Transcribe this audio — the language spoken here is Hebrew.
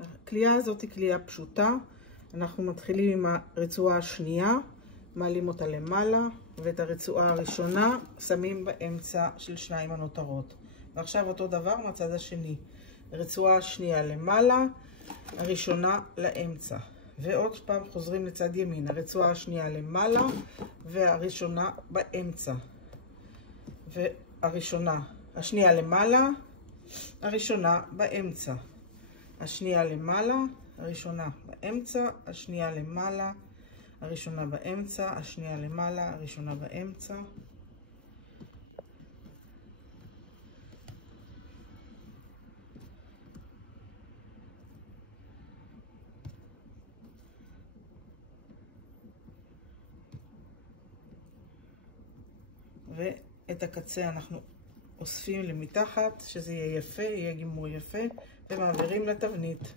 הקליעה הזאת היא קליעה פשוטה. אנחנו מתחילים עם הרצועה השנייה, מעלים אותה למעלה, ואת הרצועה הראשונה שמים באמצע של שניים הנותרות. ועכשיו אותו דבר מהצד השני. הרצועה השנייה למעלה, הראשונה לאמצע. ועוד פעם חוזרים לצד ימין. הרצועה השנייה למעלה, והראשונה באמצע. והראשונה, השנייה למעלה, הראשונה באמצע. השנייה למעלה, הראשונה באמצע, השנייה למעלה, הראשונה באמצע, השנייה למעלה, הראשונה באמצע. ואת הקצה אנחנו אוספים למתחת, שזה יהיה יפה, יהיה גימור יפה, ומעבירים לתבנית.